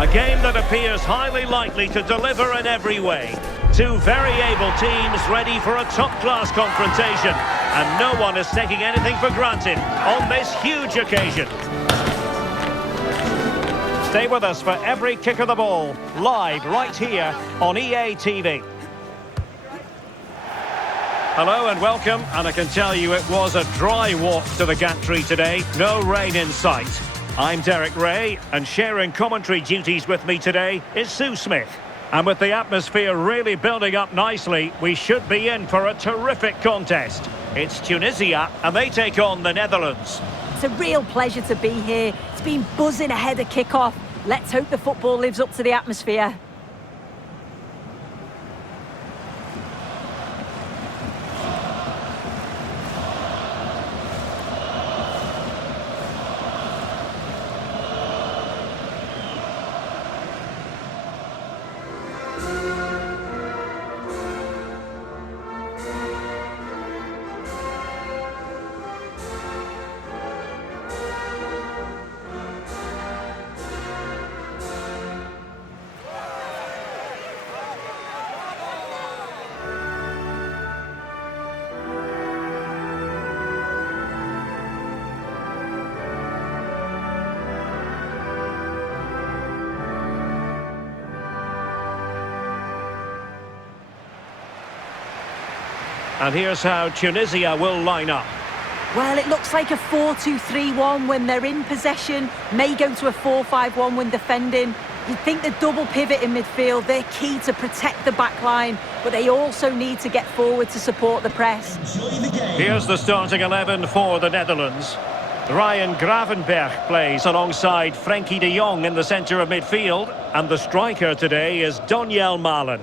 A game that appears highly likely to deliver in every way. Two very able teams ready for a top-class confrontation. And no one is taking anything for granted on this huge occasion. Stay with us for every kick of the ball, live right here on EA TV. Hello and welcome, and I can tell you it was a dry walk to the gantry today, no rain in sight. I'm Derek Ray, and sharing commentary duties with me today is Sue Smith. And with the atmosphere really building up nicely, we should be in for a terrific contest. It's Tunisia, and they take on the Netherlands. It's a real pleasure to be here. It's been buzzing ahead of kick-off. Let's hope the football lives up to the atmosphere. And here's how Tunisia will line up. Well, it looks like a 4-2-3-1 when they're in possession. May go to a 4-5-1 when defending. You'd think the double pivot in midfield, they're key to protect the back line, but they also need to get forward to support the press. Here's the starting 11 for the Netherlands. Ryan Gravenberch plays alongside Frenkie de Jong in the centre of midfield. And the striker today is Donyell Malen.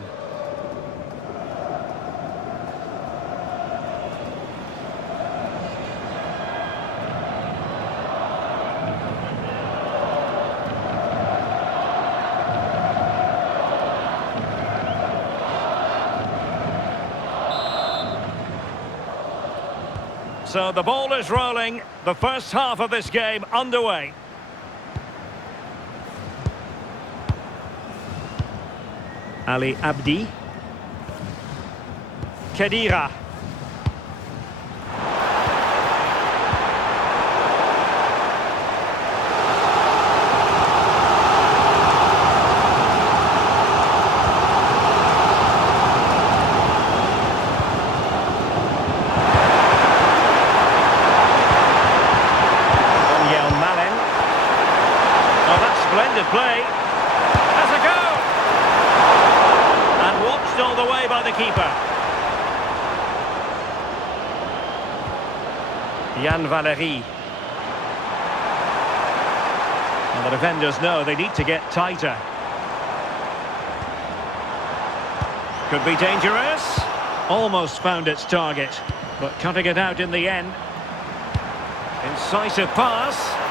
So the ball is rolling, the first half of this game underway. Ali Abdi. Khedira. Splendid play. Has a go. And watched all the way by the keeper. Jan Valery. And the defenders know they need to get tighter. Could be dangerous. Almost found its target, but cutting it out in the end. Incisive pass.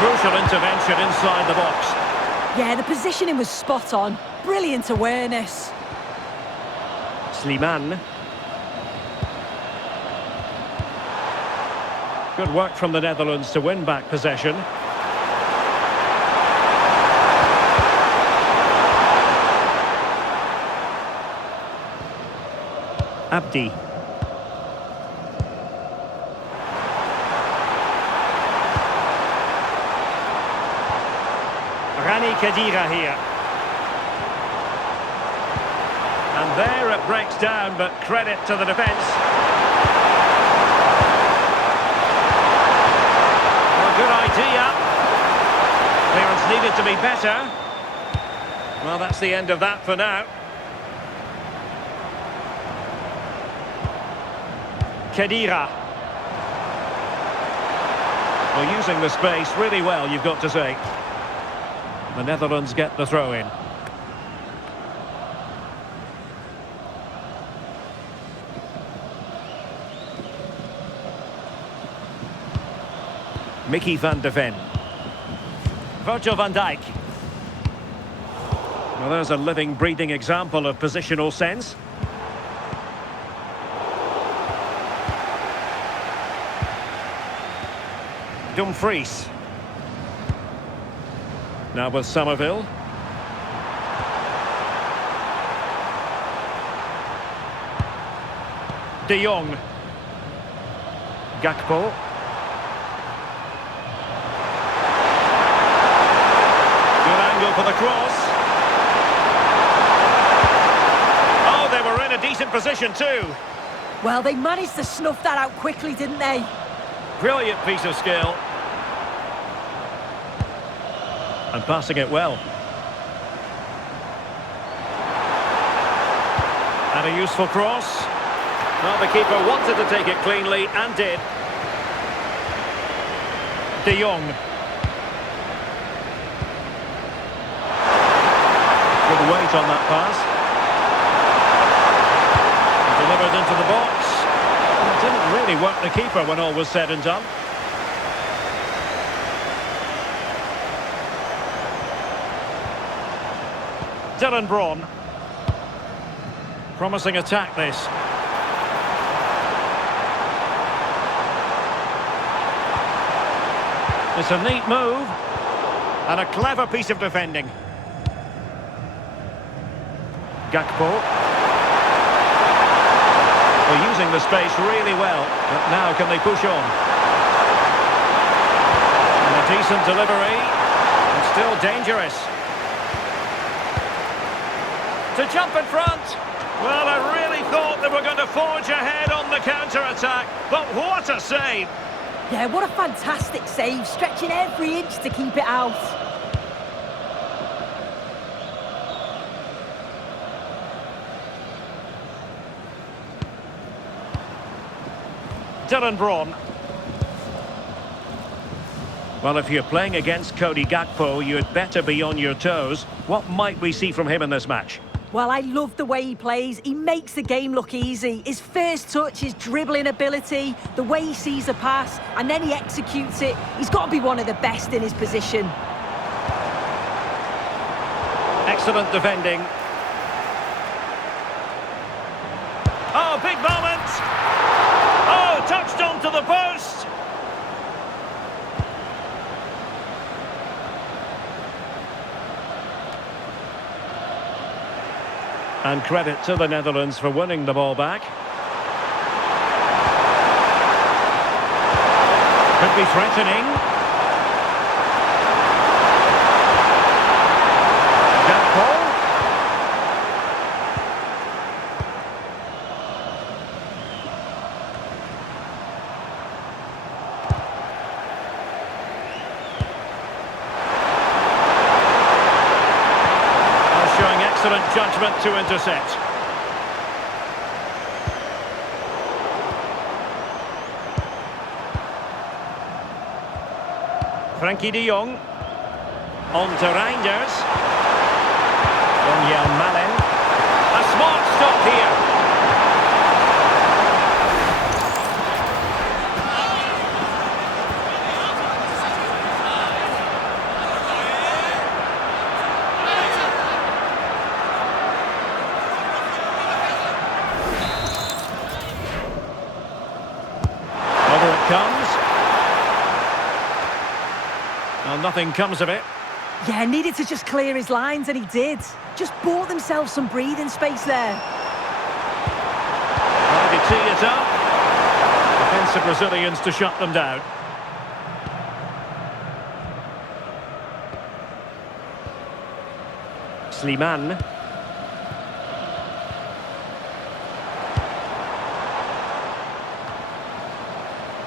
Crucial intervention inside the box. Yeah, the positioning was spot on. Brilliant awareness. Slimane. Good work from the Netherlands to win back possession. Abdi. Khedira here. And there it breaks down, but credit to the defence. Well, good idea. Clearance needed to be better. Well, that's the end of that for now. Khedira. Well, using the space really well, you've got to say. The Netherlands get the throw in. Mickey van de Ven. Virgil van Dijk. Well, there's a living, breathing example of positional sense. Dumfries. Now with Somerville. De Jong. Gakpo. Good angle for the cross. Oh, they were in a decent position too. Well, they managed to snuff that out quickly, didn't they? Brilliant piece of skill. And passing it well. And a useful cross. Well, the keeper wanted to take it cleanly and did. De Jong. Good weight on that pass. Delivered into the box. It didn't really work the keeper when all was said and done. Dylan Braun. Promising attack this. It's a neat move. And a clever piece of defending. Gakpo. They're using the space really well. But now can they push on? And a decent delivery. And still dangerous. To jump in front. Well, I really thought they were going to forge ahead on the counter-attack. But what a save! Yeah, what a fantastic save, stretching every inch to keep it out. Dylan Braun. Well, if you're playing against Cody Gakpo, you'd better be on your toes. What might we see from him in this match? Well, I love the way he plays. He makes the game look easy. His first touch, his dribbling ability, the way he sees a pass, and then he executes it. He's got to be one of the best in his position. Excellent defending. Oh, big moment! Oh, touched onto the post! And credit to the Netherlands for winning the ball back. Could be threatening. Gakpo. Showing excellent judgment to intercept. Frankie de Jong. On to Reinders. Daniel Malen. A smart stop here. Comes. Well, nothing comes of it. Yeah, needed to just clear his lines, and he did. Just bought themselves some breathing space there. Well, they tee it up. Defensive Brazilians to shut them down. Slimane.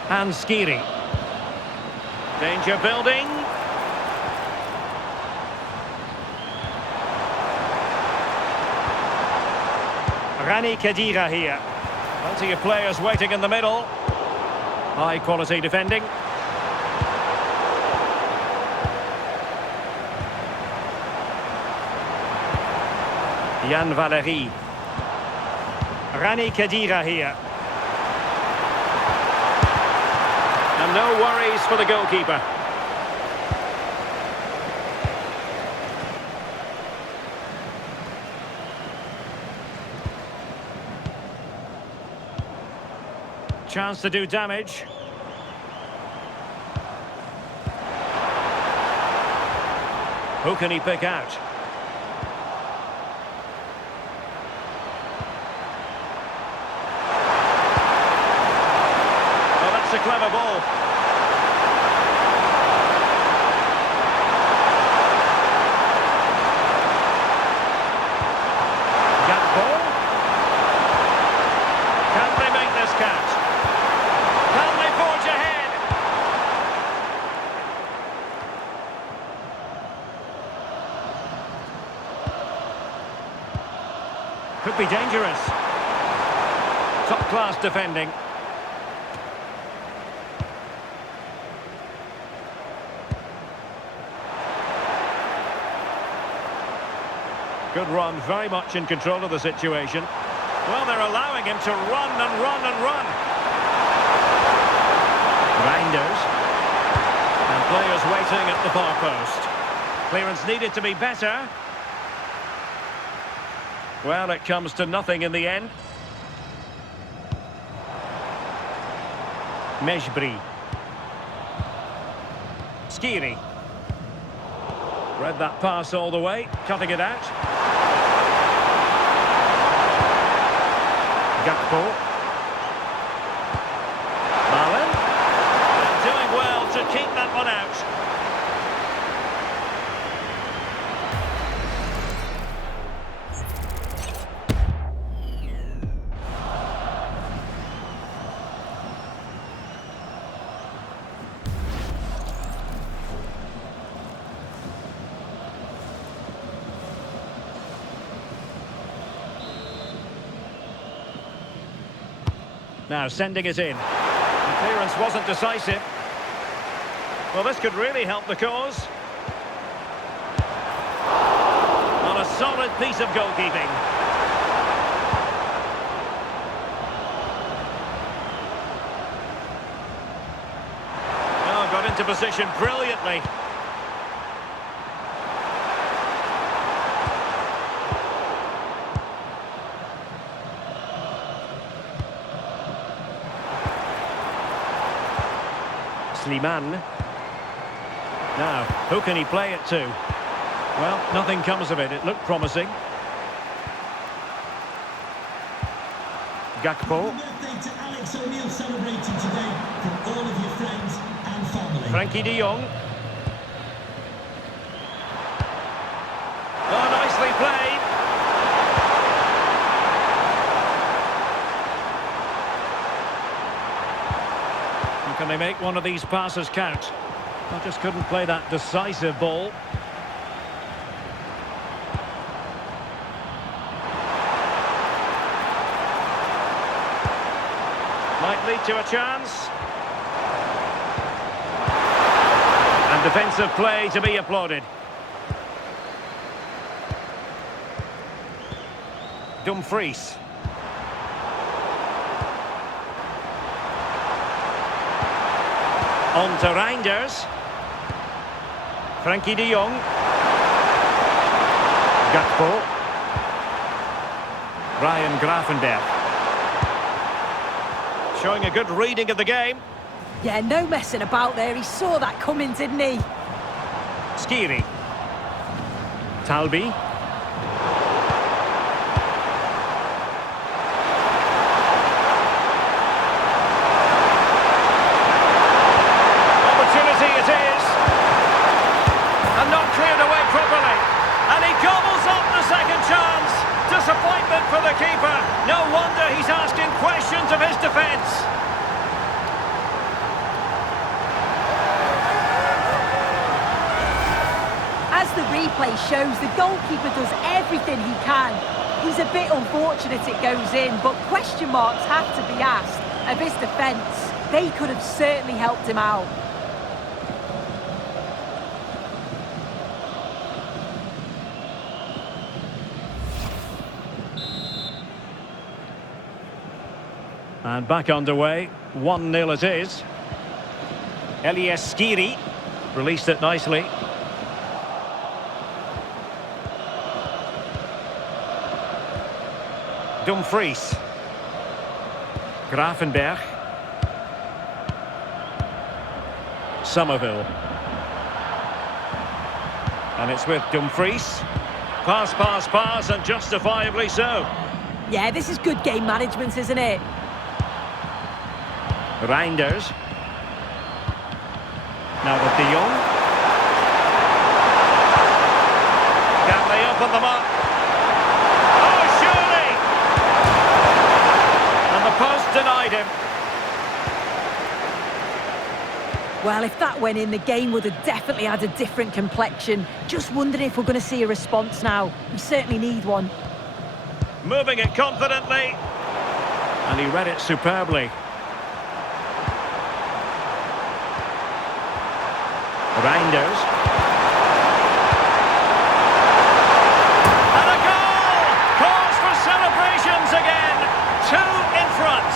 And Skiri. Danger building. Rani Khedira here. Plenty of players waiting in the middle. High quality defending. Jan Valery. Rani Khedira here. And no worries for the goalkeeper. Chance to do damage. Who can he pick out? Oh, that's a clever ball. Can they make this count? Can they forge ahead? Could be dangerous. Top-class defending. Good run, very much in control of the situation. Well, they're allowing him to run and run and run. Reinders. And players waiting at the far post. Clearance needed to be better. Well, it comes to nothing in the end. Mejbri. Skiri. Read that pass all the way, cutting it out. Gakpo. Malen. Doing well to keep that one out. Now sending it in. The clearance wasn't decisive. Well, this could really help the cause. On a solid piece of goalkeeping. Oh, got into position brilliantly. Slimane. Now, who can he play it to? Well, nothing comes of it. It looked promising. Gakpo. Happy birthday to Alex O'Neill celebrating today from all of your friends and family. Frankie de Jong. Oh, nicely played. Can they make one of these passes count? I just couldn't play that decisive ball. Might lead to a chance. And defensive play to be applauded. Dumfries. On to Reinders. Frankie de Jong. Gakpo. Ryan Gravenberg. Showing a good reading of the game. Yeah, no messing about there. He saw that coming, didn't he? Skiri. Talbi. Opportunity it is. And not cleared away properly. And he gobbles up the second chance. Disappointment for the keeper. No wonder he's asking questions of his defence. As the replay shows, the goalkeeper does everything he can. He's a bit unfortunate it goes in, but question marks have to be asked of his defence. They could have certainly helped him out. And back underway, 1-0 it is. Elias Skiri released it nicely. Dumfries. Gravenberg. Somerville. And it's with Dumfries. Pass, pass, pass, and justifiably so. Yeah, this is good game management, isn't it? Reinders. Now with De Jong. Can they open them up? Oh, surely! And the post denied him. Well, if that went in, the game would have definitely had a different complexion. Just wondering if we're going to see a response now. We certainly need one. Moving it confidently. And he read it superbly. Reinders. And a goal! Cause for celebrations again. 2 in front.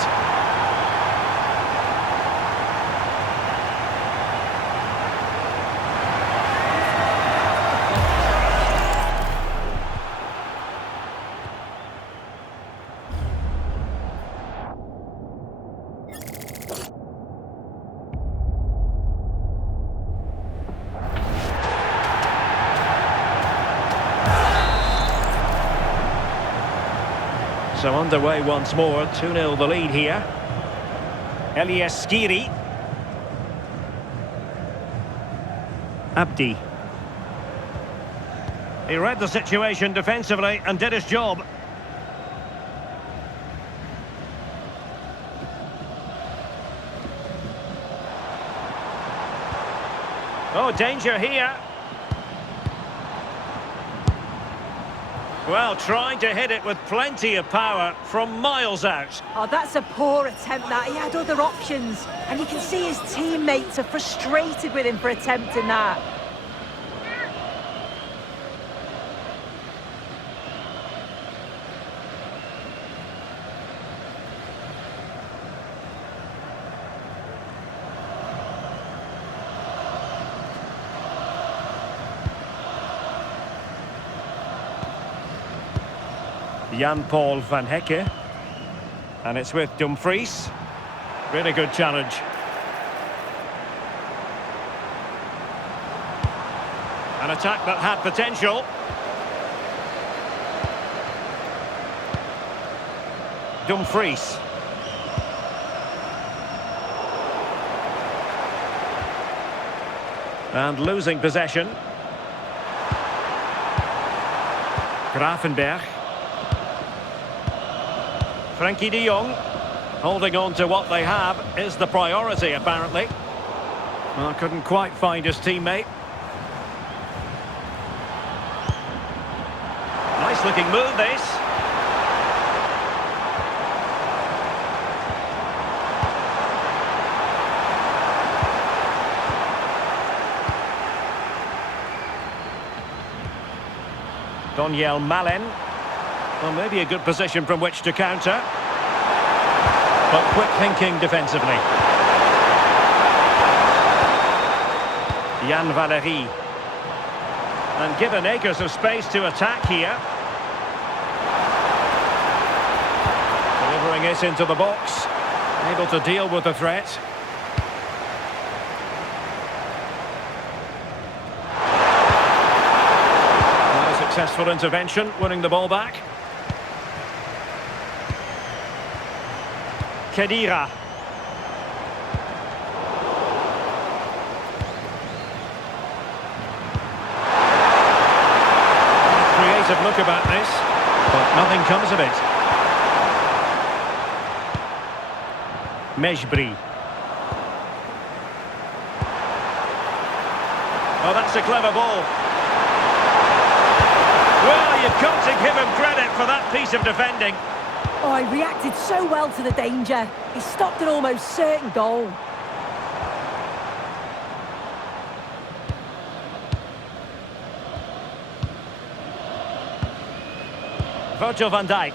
So underway once more, 2-0 the lead here. Elias Skiri. Abdi. He read the situation defensively and did his job. Oh, danger here. Well, trying to hit it with plenty of power from miles out. Oh, that's a poor attempt, that. He had other options. And you can see his teammates are frustrated with him for attempting that. Jan-Paul van Hecke. And it's with Dumfries. Really good challenge. An attack that had potential. Dumfries. And losing possession. Gravenberch. Frankie de Jong, holding on to what they have is the priority, apparently. Well, couldn't quite find his teammate. Nice looking move, this. Daniel Malen. Well, maybe a good position from which to counter. But quick thinking defensively. Jan Valery. And given acres of space to attack here. Delivering it into the box. Able to deal with the threat. Well, a successful intervention, winning the ball back. Khedira. Creative look about this, but nothing comes of it. Mejbri. Oh, that's a clever ball. Well, you've got to give him credit for that piece of defending. Oh, he reacted so well to the danger. He stopped an almost certain goal. Virgil van Dijk.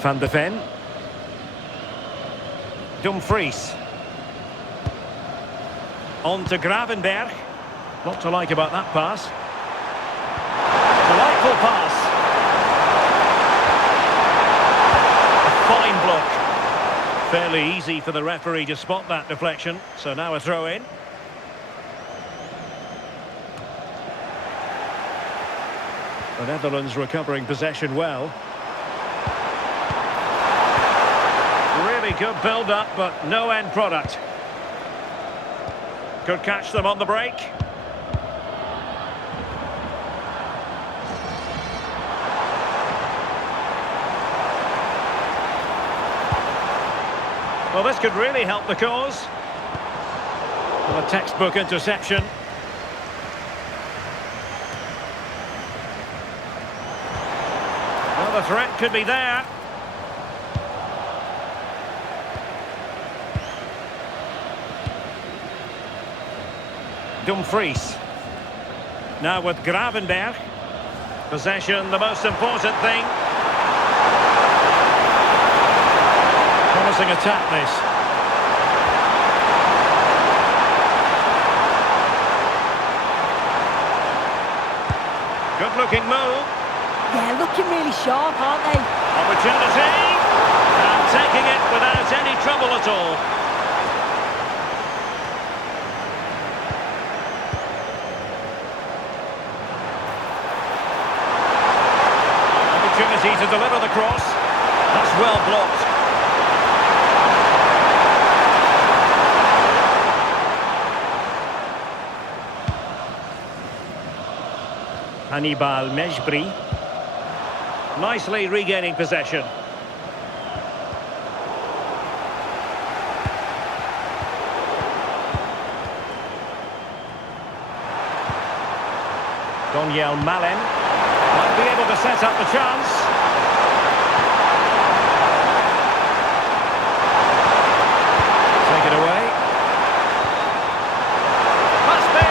Van de Ven. Dumfries. On to Gravenberch. Not to like about that pass. Delightful pass. Fine block. Fairly easy for the referee to spot that deflection. So now a throw in. The Netherlands recovering possession well. Really good build-up, but no end product. Could catch them on the break. Well, this could really help the cause. And a textbook interception. Well, the threat could be there. Dumfries. Now with Gravenberg. Possession, the most important thing. Promising attack, this. Good-looking move. Yeah, looking really sharp, aren't they? Opportunity. And taking it without any trouble at all. Opportunity to deliver the cross. That's well blocked. Hannibal Mejbri. Nicely regaining possession. Daniel Malen might be able to set up the chance. Take it away. Must be!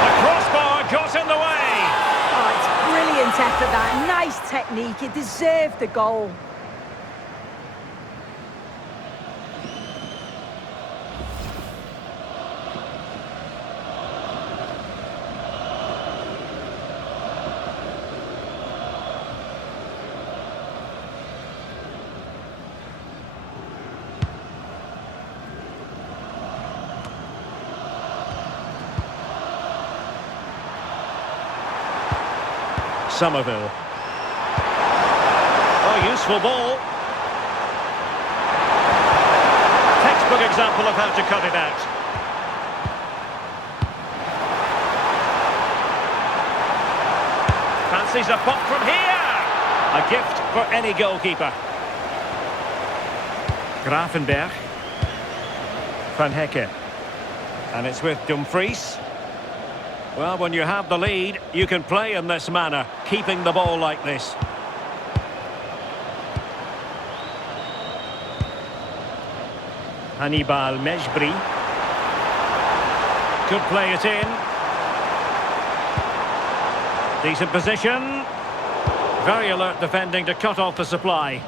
The crossbar got in the way. Oh, it's brilliant effort, that. Nice technique. It deserved the goal. Somerville. Oh, useful ball. Textbook example of how to cut it out. Fancies a pop from here. A gift for any goalkeeper. Gravenberg. Van Hecke. And it's with Dumfries. Well, when you have the lead, you can play in this manner, keeping the ball like this. Hannibal Mejbri. Could play it in. Decent position. Very alert defending to cut off the supply.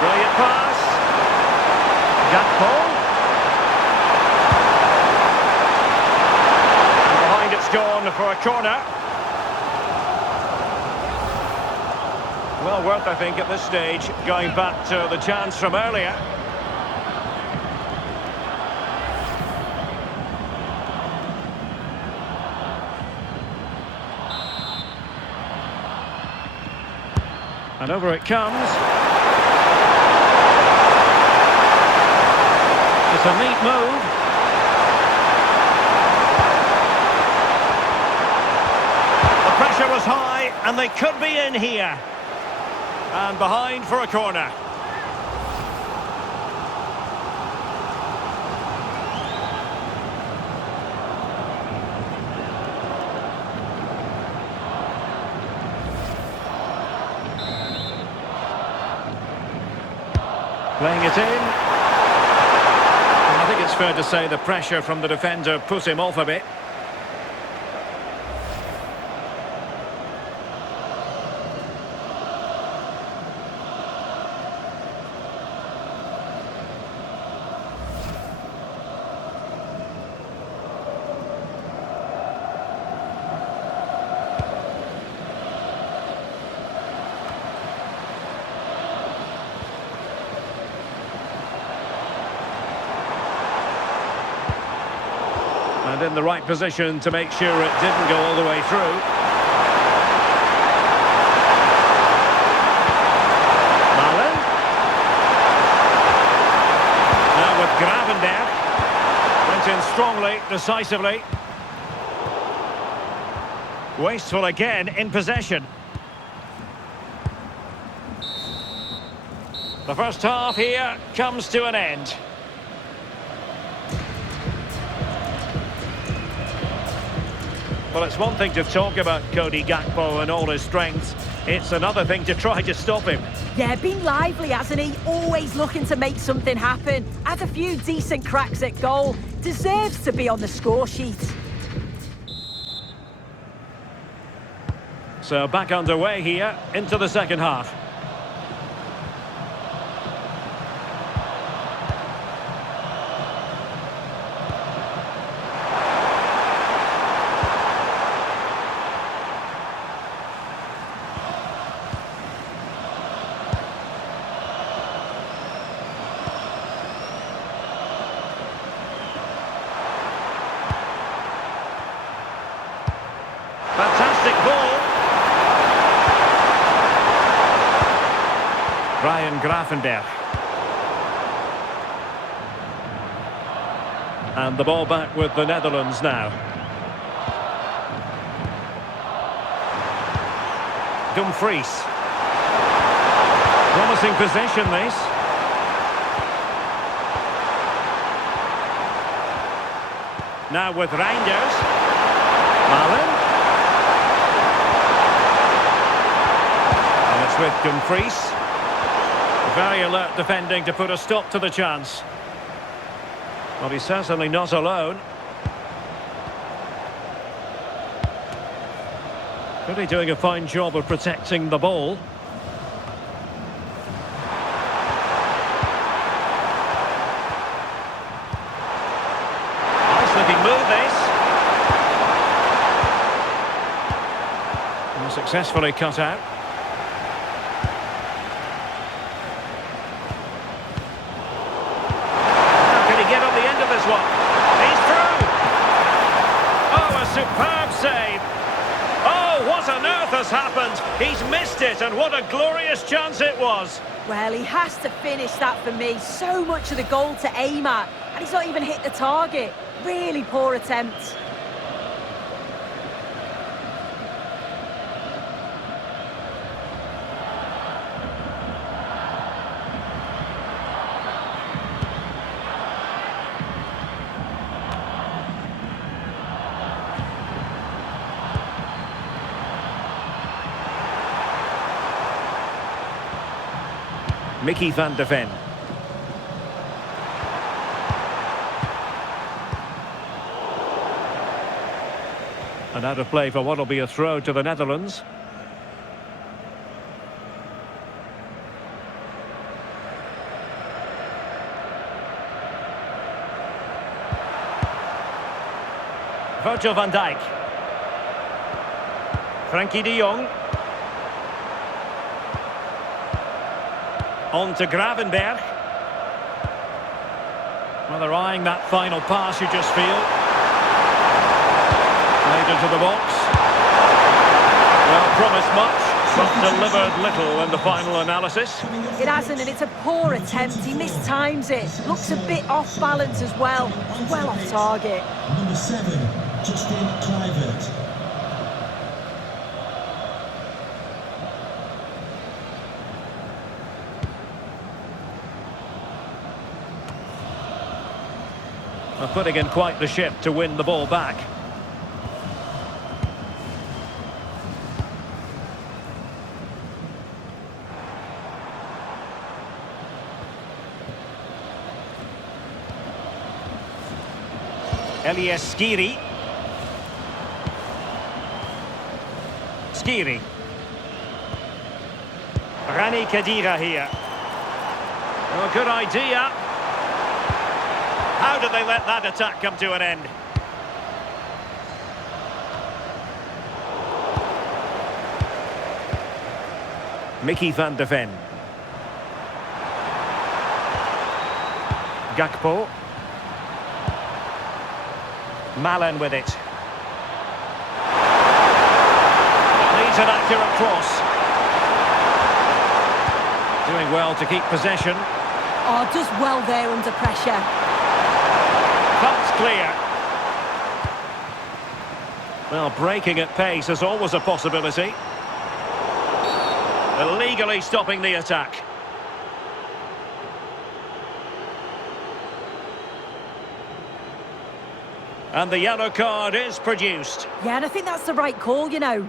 Brilliant pass. Gakpo. And behind it's gone for a corner. Well worth, I think, at this stage, going back to the chance from earlier. And over it comes. It's a neat move. The pressure was high, and they could be in here. And behind for a corner. Playing it in. I think it's fair to say the pressure from the defender put him off a bit. And in the right position to make sure it didn't go all the way through. Malen. Now with Gravenberch. Went in strongly, decisively. Wasteful again in possession. The first half here comes to an end. Well, it's one thing to talk about Cody Gakpo and all his strengths. It's another thing to try to stop him. Yeah, been lively, hasn't he? Always looking to make something happen. Had a few decent cracks at goal. Deserves to be on the score sheet. So back underway here into the second half. Fantastic ball. Ryan Gravenberch. And the ball back with the Netherlands now. Dumfries. Promising possession, this. Now with Reinders. Malen. And it's with Dumfries. Very alert defending to put a stop to the chance. Well, he's certainly not alone. Really doing a fine job of protecting the ball. Nice looking move, this. And successfully cut out. Get on the end of this one. He's through. Oh, a superb save. Oh, what on earth has happened? He's missed it, and what a glorious chance it was. Well, he has to finish that for me. So much of the goal to aim at, and he's not even hit the target. Really poor attempt. Mickey van de Ven. And out of play for what will be a throw to the Netherlands. Virgil van Dijk. Frankie de Jong. On to Gravenberch. Well, they're eyeing that final pass, you just feel. Played into the box. Well, promised much, but delivered little in the final analysis. It hasn't, and it's a poor attempt. He mistimes it. Looks a bit off balance as well. Well off target. Number 7, Justin Kluivert. Putting in quite the shift to win the ball back. Elias Skiri. Skiri. Rani Khedira here. Oh, good idea. How did they let that attack come to an end? Mickey van de Ven. Gakpo. Malen with it. Needs an accurate cross. Doing well to keep possession. Oh, does well there under pressure. That's clear. Well, breaking at pace is always a possibility. Illegally stopping the attack. And the yellow card is produced. Yeah, and I think that's the right call, you know.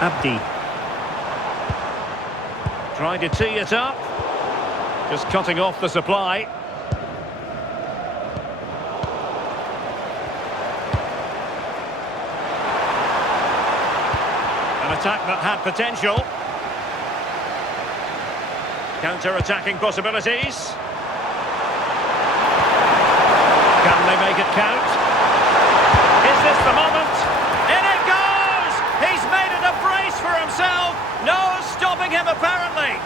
Abdi. Trying to tee it up. Just cutting off the supply. An attack that had potential. Counter-attacking possibilities. Can they make it count? Is this the moment? In it goes! He's made it a brace for himself. No stopping him, apparently.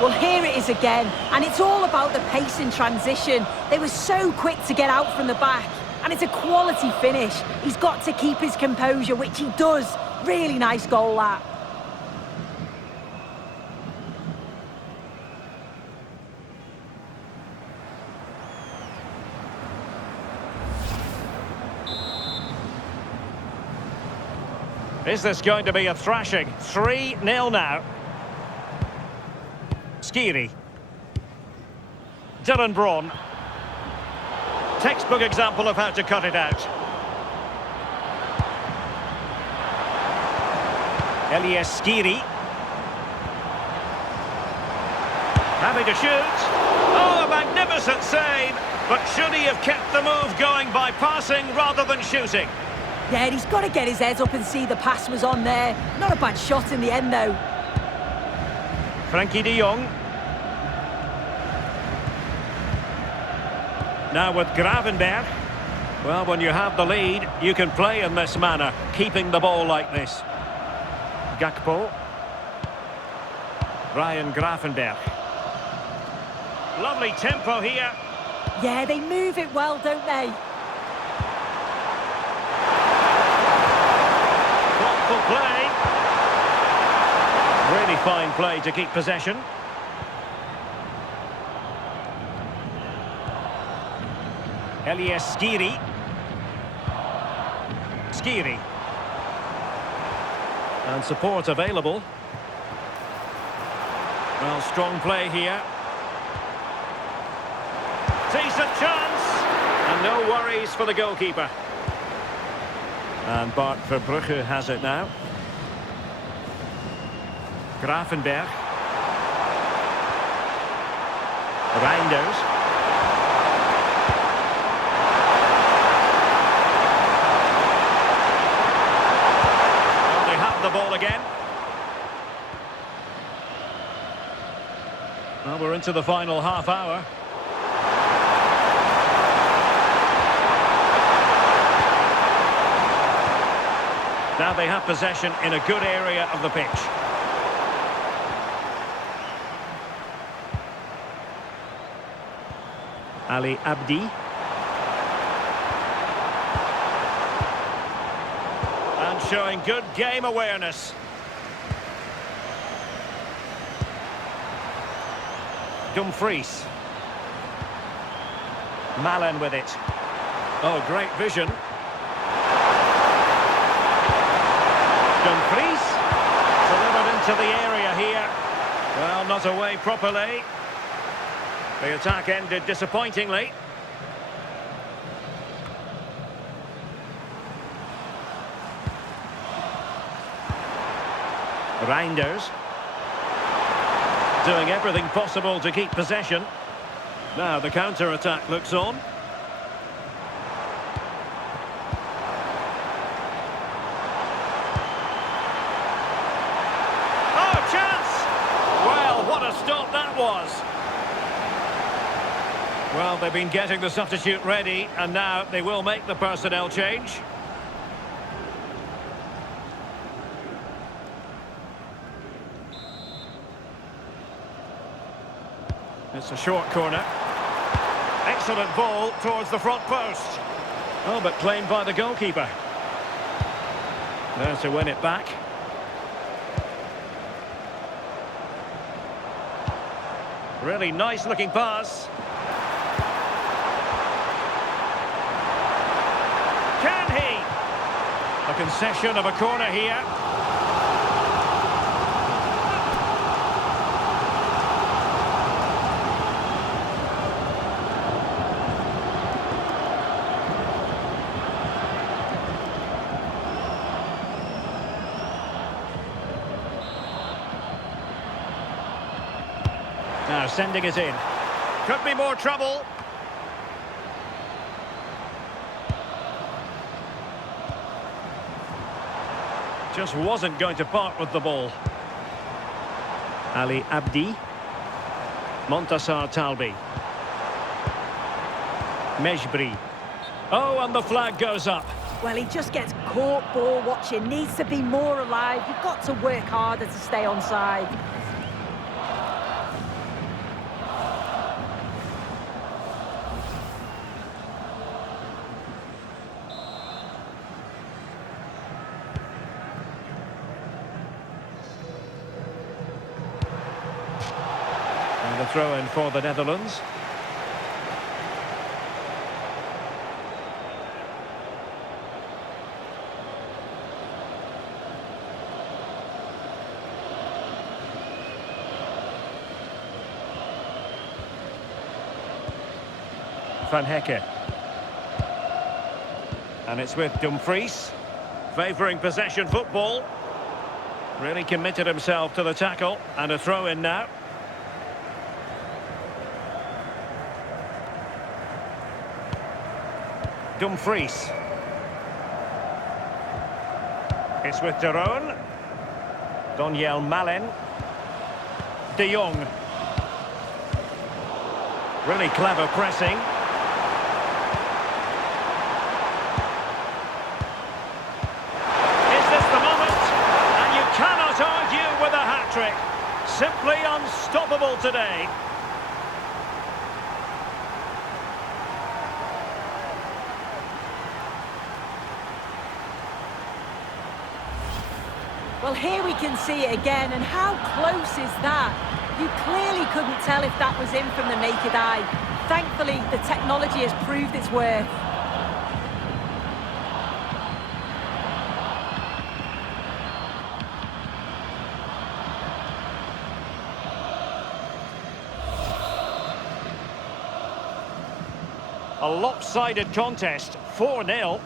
Well, here it is again, and it's all about the pace in transition. They were so quick to get out from the back, and it's a quality finish. He's got to keep his composure, which he does. Really nice goal, that. Is this going to be a thrashing? 3-0 now. Skiri. Dylan Braun. Textbook example of how to cut it out. Elias Skiri. Having to shoot. Oh, a magnificent save. But should he have kept the move going by passing rather than shooting? Yeah, he's got to get his head up and see the pass was on there. Not a bad shot in the end, though. Frankie de Jong. Now with Gravenberg. Well, when you have the lead, you can play in this manner, keeping the ball like this. Gakpo. Ryan Gravenberg. Lovely tempo here. Yeah, they move it well, don't they? Thoughtful play. Really fine play to keep possession. Elias Skiri. Skiri. And support available. Well, strong play here. Decent chance. And no worries for the goalkeeper. And Bart Verbrugge has it now. Gravenberg. Reinders. Well, they have the ball again. Well, we're into the final half hour. Now they have possession in a good area of the pitch. Ali Abdi. And showing good game awareness. Dumfries. Malen with it. Oh, great vision. Dumfries. Delivered into the area here. Well, not away properly. The attack ended disappointingly. Reinders. Doing everything possible to keep possession. Now the counter-attack looks on. Oh, chance! Well, what a stop that was. Well, they've been getting the substitute ready, and now they will make the personnel change. It's a short corner. Excellent ball towards the front post. Oh, but claimed by the goalkeeper. There to win it back. Really nice looking pass. Can he? A concession of a corner here. Now sending it in. Could be more trouble. Just wasn't going to part with the ball. Ali Abdi. Montassar Talbi. Mejbri. Oh, and the flag goes up. Well, he just gets caught ball watching. Needs to be more alive. You've got to work harder to stay onside. And the throw-in for the Netherlands. Van Hecke. And it's with Dumfries. Favouring possession football. Really committed himself to the tackle. And a throw-in now. Dumfries. It's with De Roon. Donyell Malen. De Jong. Really clever pressing. Is this the moment? And you cannot argue with a hat-trick. Simply unstoppable today. Well, here we can see it again, and how close is that? You clearly couldn't tell if that was in from the naked eye. Thankfully, the technology has proved its worth. A lopsided contest, 4-0.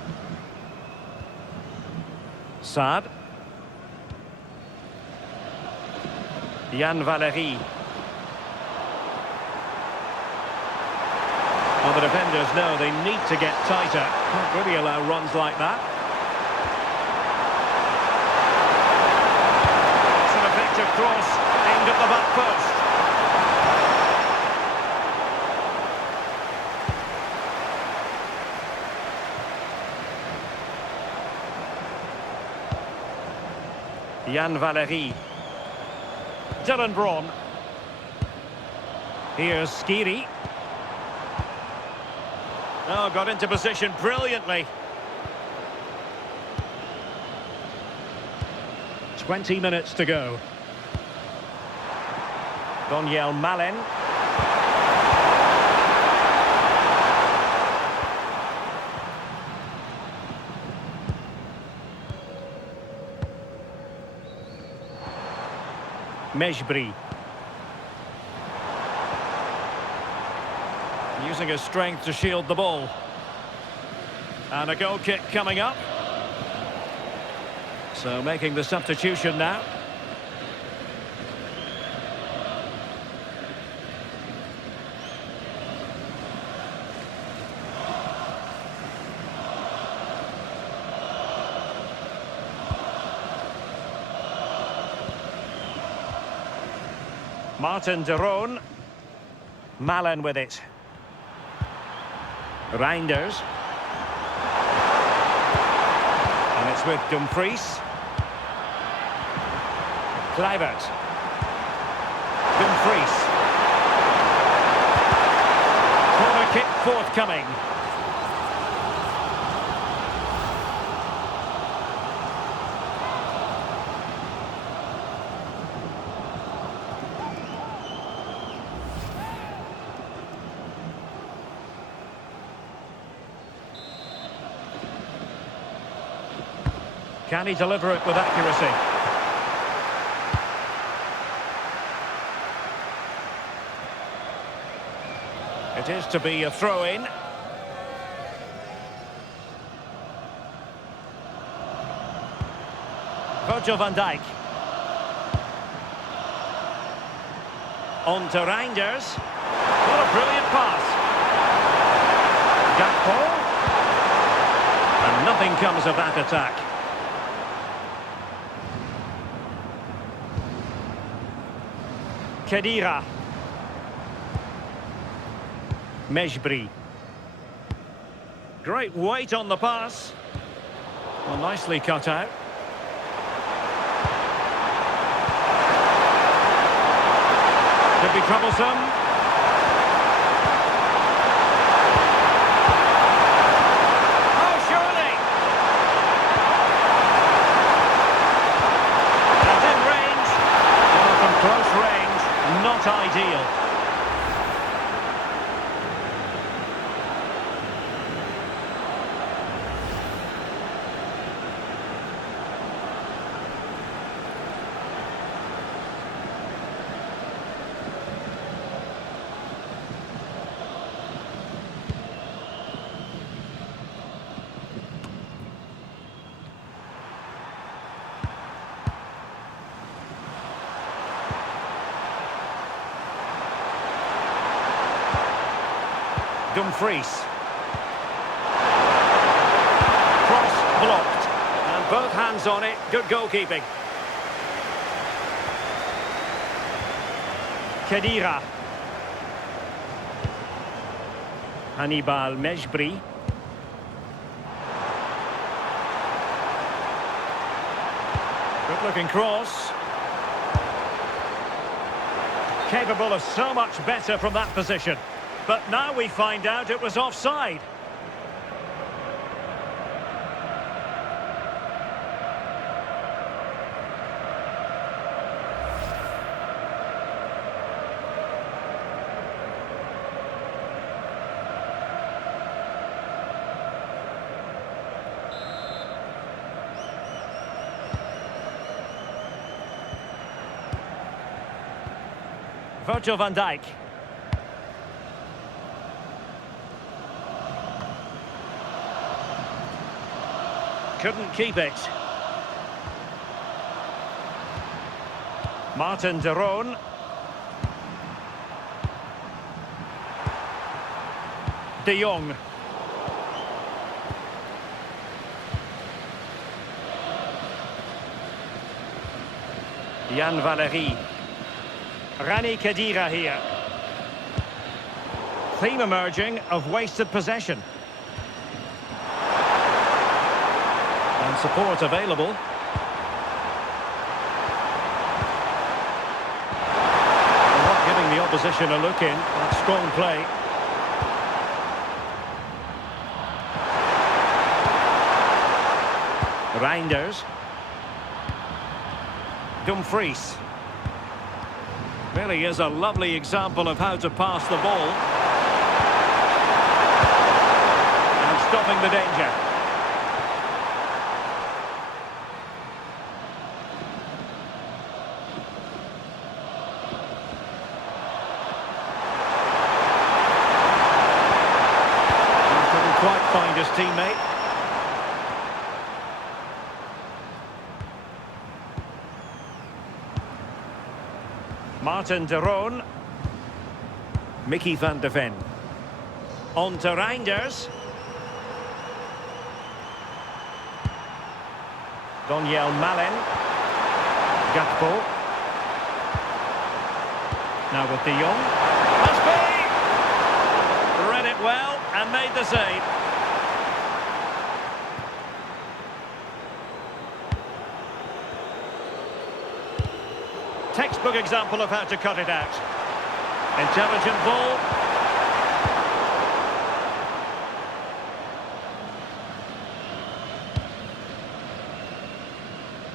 Saad. Jan Valery. Well, the defenders know they need to get tighter. Can't really allow runs like that. It's an effective cross aimed at the back post. Jan Valery. Dylan Braun. Here's Skiri. Oh, got into position brilliantly. 20 minutes to go. Donyell Malen. Mejbri. Using his strength to shield the ball. And a goal kick coming up. So making the substitution now. Martin de Roon. Malen with it. Reinders. And it's with Dumfries. Kluivert. Dumfries. Corner kick forthcoming. Can he deliver it with accuracy? It is to be a throw-in. Virgil van Dijk. On to Reinders. What a brilliant pass. Gakpo. And nothing comes of that attack. Khedira. Mejbri. Great weight on the pass. Well, nicely cut out. Could be troublesome. Oh, surely! And in range. Well, from close range, not ideal. Dumfries. Cross blocked. And both hands on it. Good goalkeeping. Khedira. Hannibal Mejbri. Good looking cross. Capable of so much better from that position. But now we find out it was offside. Virgil van Dijk. Couldn't keep it. Martin de Roon. De Jong. Jan Valery. Rani Khedira here. Theme emerging of wasted possession. And support available. They're not giving the opposition a look in. That's strong play. Reinders. Dumfries. Really is a lovely example of how to pass the ball. And stopping the danger. He couldn't quite find his teammate. Martin de Roon. Mickey van de Ven. On to Reinders. Donyell Malen. Gakpo. Now with De Jong. Must be! Read it well and made the save. Textbook example of how to cut it out. Intelligent ball.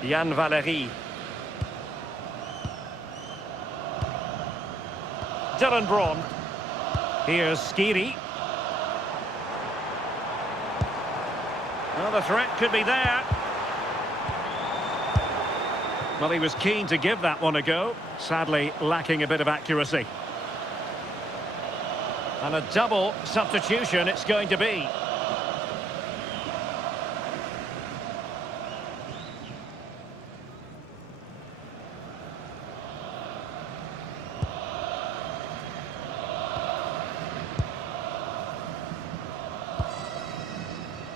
Jan Valery. Dylan Braun. Here's Skiri. Well, the threat could be there. Well, he was keen to give that one a go. Sadly, lacking a bit of accuracy. And a double substitution it's going to be.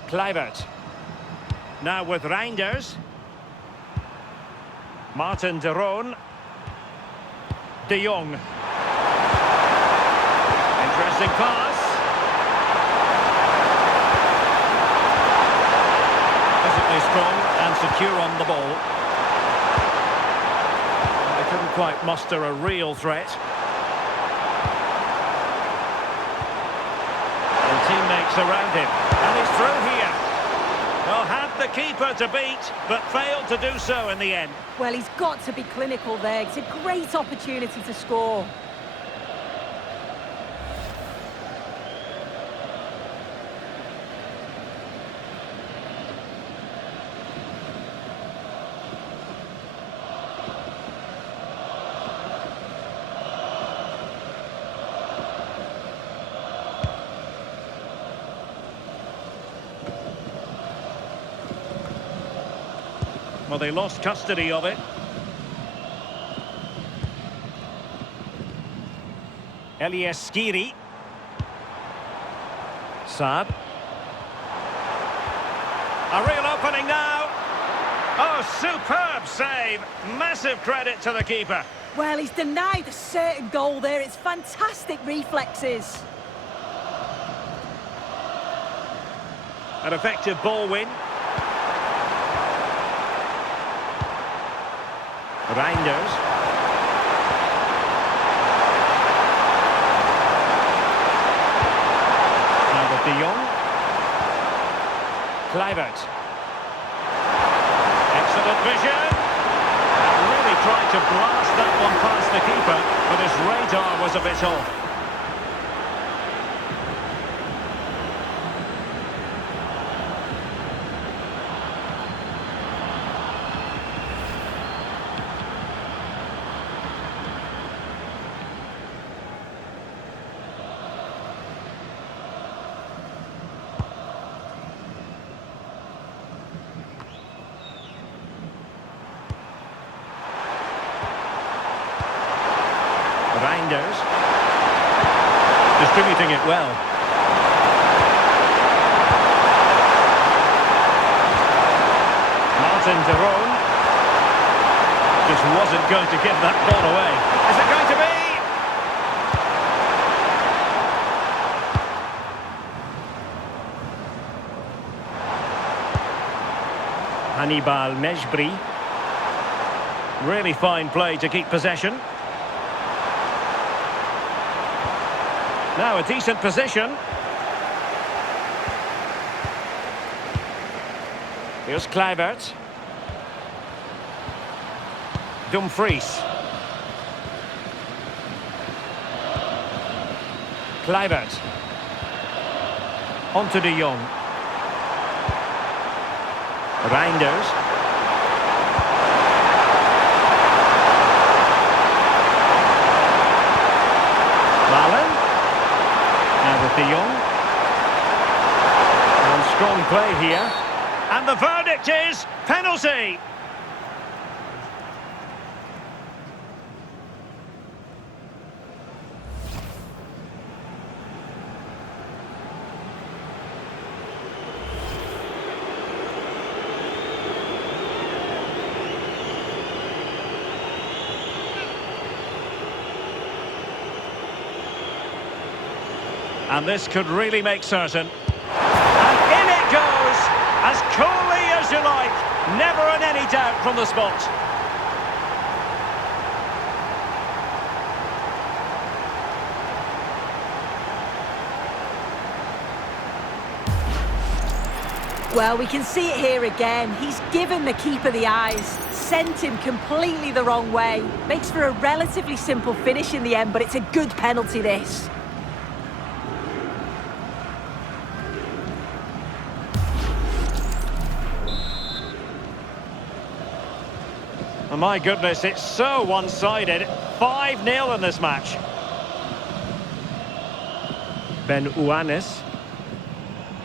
Kluivert. Now with Reinders. Martin de Roon. De Jong. Interesting pass. Physically strong and secure on the ball. They couldn't quite muster a real threat. And teammates around him. And he's through here. Well, had the keeper to beat, but failed to do so in the end. Well, he's got to be clinical there. It's a great opportunity to score. Well, they lost custody of it. Elias Skiri. Saad. A real opening now. Oh, superb save. Massive credit to the keeper. Well, he's denied a certain goal there. It's fantastic reflexes. An effective ball win. Reinders. Now with De Jong. Kluivert. Excellent vision. Really tried to blast that one past the keeper, but his radar was a bit off. Reinders. Distributing it well. Martin de Roon. Just wasn't going to give that ball away. Is it going to be? Hannibal Mejbri. Really fine play to keep possession. Now a decent position. Here's Kluivert. Dumfries. Kluivert. On to De Jong. Reinders. Malen. Now with De Jong. And strong play here. And the verdict is penalty. And this could really make certain. And in it goes! As coolly as you like. Never in any doubt from the spot. Well, we can see it here again. He's given the keeper the eyes, sent him completely the wrong way. Makes for a relatively simple finish in the end, but it's a good penalty, this. Oh my goodness, it's so one-sided. 5-0 in this match. Ben Ouanes.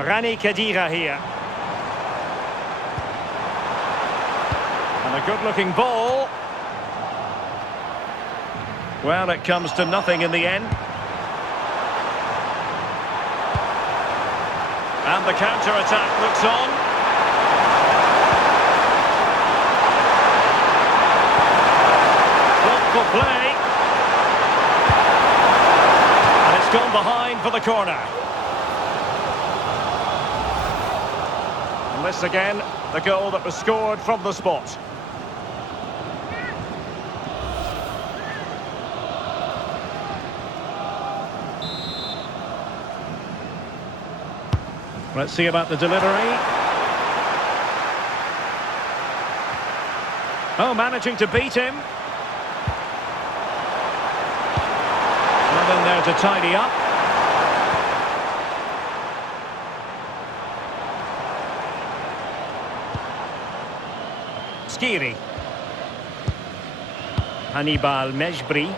Rani Khedira here. And a good-looking ball. Well, it comes to nothing in the end. And the counter-attack looks on. Thoughtful play. And it's gone behind for the corner. And this again, the goal that was scored from the spot. Let's see about the delivery. Oh, managing to beat him. Nothing there to tidy up. Skiri. Hannibal Mejbri.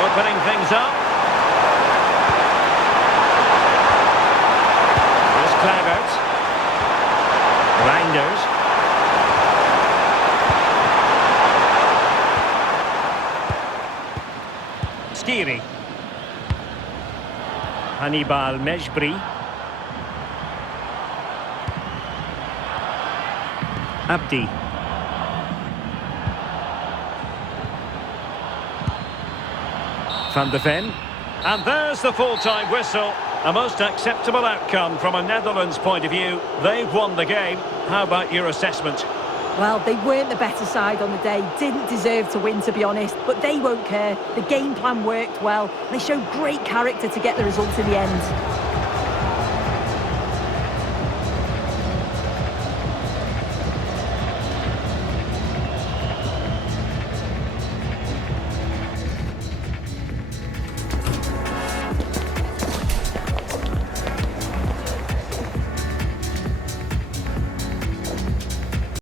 Opening things up. Here's Kluivert. Reinders. Skiri. Hannibal Mejbri. Abdi. Van de Ven. And there's the full-time whistle. A most acceptable outcome from a Netherlands point of view. They've won the game. How about your assessment? Well, they weren't the better side on the day. Didn't deserve to win, to be honest. But they won't care. The game plan worked well. They showed great character to get the result in the end.